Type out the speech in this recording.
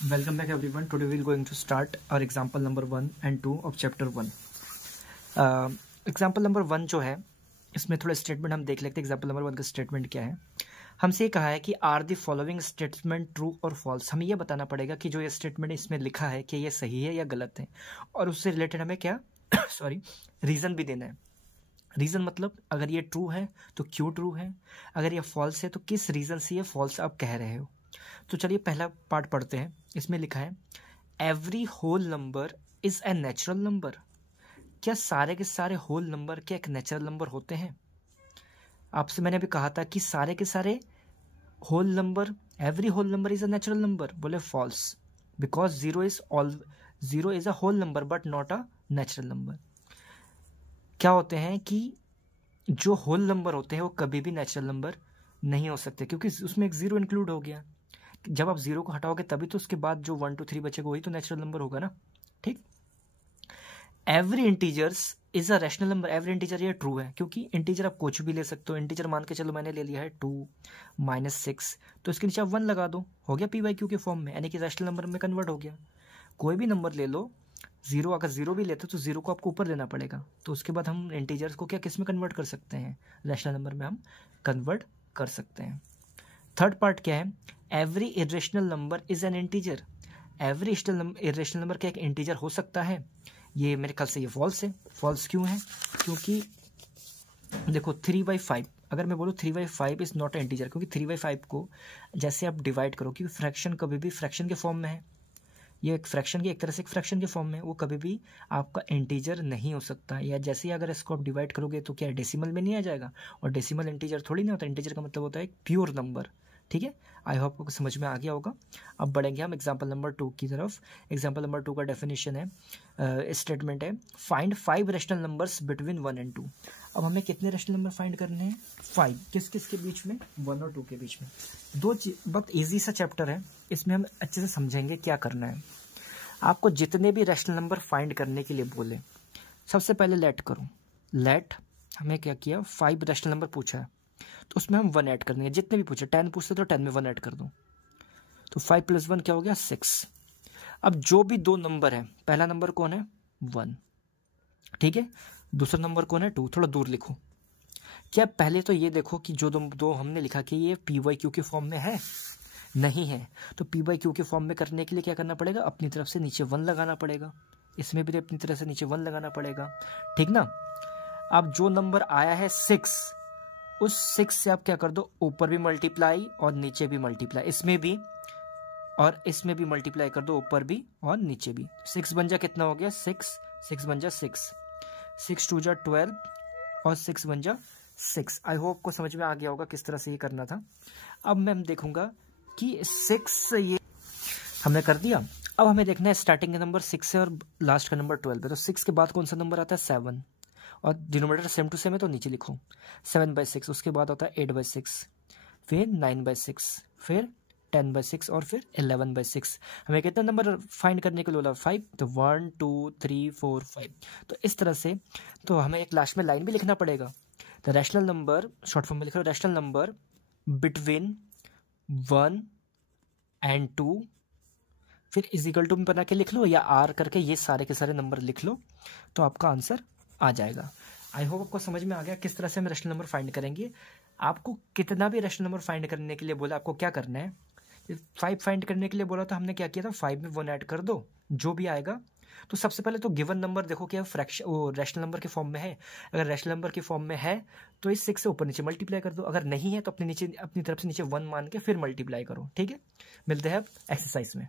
Welcome back everyone. Today we are going to start our example number 1 and 2 of chapter 1. Example number 1 जो है इसमें थोड़ा statement हम देख लेते हैं. एग्जाम्पल नंबर 1 का स्टेटमेंट क्या है. हमसे ये कहा है कि are the following statement true और फॉल्स. हमें ये बताना पड़ेगा कि जो ये स्टेटमेंट इसमें लिखा है कि ये सही है या गलत है, और उससे रिलेटेड हमें क्या रीज़न भी देना है. रीज़न मतलब अगर ये ट्रू है तो क्यों ट्रू है, अगर ये फॉल्स है तो किस रीज़न से ये फॉल्स आप कह रहे हो. तो चलिए पहला पार्ट पढ़ते हैं. इसमें लिखा है every whole number is a natural number. क्या सारे के सारे होल नंबर क्या एक नेचुरल नंबर होते हैं? आपसे मैंने अभी कहा था कि सारे के सारे whole number, every whole number is a natural number. बोले false, because zero is a whole number but not a natural number. क्या होते हैं कि जो होल नंबर होते हैं वो कभी भी नेचुरल नंबर नहीं हो सकते, क्योंकि उसमें एक जीरो इंक्लूड हो गया. जब आप जीरो को हटाओगे तभी तो उसके बाद जो 1 2 3 बचेगा वही तो नेचुरल नंबर होगा ना. ठीक. Every integers is a rational number. Every integer ये ट्रू है, क्योंकि इंटीजर आप कुछ भी ले सकते हो. इंटीजर मान के चलो मैंने ले लिया है 2 -6, तो इसके नीचे आप 1 लगा दो, हो गया PYQ के फॉर्म में, यानी कि रैशनल नंबर में कन्वर्ट हो गया. कोई भी नंबर ले लो, जीरो अगर जीरो भी लेते तो जीरो को आपको ऊपर लेना पड़ेगा, तो उसके बाद हम इंटीजर्स को क्या किस में कन्वर्ट कर सकते हैं, रैशनल नंबर में हम कन्वर्ट कर सकते हैं. थर्ड पार्ट क्या है, every irrational number is an integer. Every irrational number क्या एक इंटीजर हो सकता है? ये मेरे ख्याल से ये फॉल्स है. फॉल्स क्यों है? क्योंकि देखो 3/5, अगर मैं बोलूँ 3/5 इज नॉट ए इंटीजर, क्योंकि 3/5 को जैसे आप डिवाइड करो, क्योंकि फ्रैक्शन कभी भी फ्रैक्शन के फॉर्म में है, ये एक फ्रैक्शन की एक तरह से एक फ्रैक्शन के फॉर्म में, वो कभी भी आपका इंटीजर नहीं हो सकता. या जैसे ही अगर इसको आप डिवाइड करोगे तो क्या डेसिमल में नहीं आ जाएगा, और डेसिमल इंटीजर थोड़ी नहीं होता. इंटीजर का मतलब होता है एक प्योर नंबर. ठीक है, आई होप आपको समझ में आ गया होगा. अब बढ़ेंगे हम एग्जाम्पल नंबर 2 की तरफ. एग्जाम्पल नंबर 2 का डेफिनेशन है, स्टेटमेंट है, find 5 rational numbers between 1 and 2. अब हमें कितने रैशनल नंबर फाइंड करने हैं? 5. किस किस के बीच में? 1 और 2 के बीच में. बहुत ईजी सा चैप्टर है, इसमें हम अच्छे से समझेंगे क्या करना है. आपको जितने भी रैशनल नंबर फाइंड करने के लिए बोले, सबसे पहले लेट करो. लेट हमें क्या किया, 5 रैशनल नंबर पूछा है, तो उसमें हम 1 ऐड करने हैं. जितने भी पूछे, 10 पूछते तो 10 में 1 ऐड कर दो, तो 5 + 1 क्या हो गया, 6. अब जो भी दो नंबर है, पहला नंबर कौन है, 1. ठीक है, दूसरा नंबर कौन है, 2. थोड़ा दूर लिखो. क्या पहले तो ये देखो कि जो दो हमने लिखा कि ये PYQ के फॉर्म में है, नहीं है. तो PYQ के फॉर्म में करने के लिए क्या करना पड़ेगा, अपनी तरफ से नीचे 1 लगाना पड़ेगा. इसमें भी अपनी तरफ से नीचे 1 लगाना पड़ेगा. ठीक ना. अब जो नंबर आया है 6, उस 6 से आप क्या कर दो, ऊपर भी मल्टीप्लाई और नीचे भी मल्टीप्लाई, इसमें भी और इसमें भी मल्टीप्लाई कर दो, ऊपर भी और नीचे भी. 6 बन जा कितना हो गया, 6 बन जा 6, 6 2 जा 12 और 6 बन जा 6. आई होप को समझ में आ गया होगा किस तरह से ये करना था. अब मैं देखूंगा कि 6 ये हमने कर दिया. अब हमें देखना है स्टार्टिंग का नंबर 6 है और लास्ट का नंबर 12 है, तो 6 के बाद कौन सा नंबर आता है, 7, और डिनोमिनेटर सेम टू सेम है तो नीचे लिखो. 7/6, उसके बाद होता है 8/6, फिर 9/6, फिर 10/6 और फिर 11/6. हमें कितने नंबर फाइंड करने के लिए बोला, 5. तो 1 2 3 4 5. तो इस तरह से तो हमें एक लास्ट में लाइन भी लिखना पड़ेगा. The rational number, short form में लिख रहा हूँ, रैशनल नंबर बिटवीन 1 and 2, फिर इजिकल टू में बना के लिख लो, या आर करके ये सारे के सारे नंबर लिख लो, तो आपका आंसर आ जाएगा. आई होप आपको समझ में आ गया किस तरह से हम रैशनल नंबर फाइंड करेंगे. आपको कितना भी रैशनल नंबर फाइंड करने के लिए बोला, आपको क्या करना है, 5 फाइंड करने के लिए बोला तो हमने क्या किया था, 5 में 1 ऐड कर दो, जो भी आएगा. तो सबसे पहले तो गिवन नंबर देखो क्या फ्रैक्शन वो रैशनल नंबर के फॉर्म में है. अगर रैशनल नंबर के फॉर्म में है तो इस 6 से ऊपर नीचे मल्टीप्लाई कर दो, अगर नहीं है तो अपनी तरफ से नीचे 1 मान के फिर मल्टीप्लाई करो. ठीक है, मिलते हैं अब एक्सरसाइज में.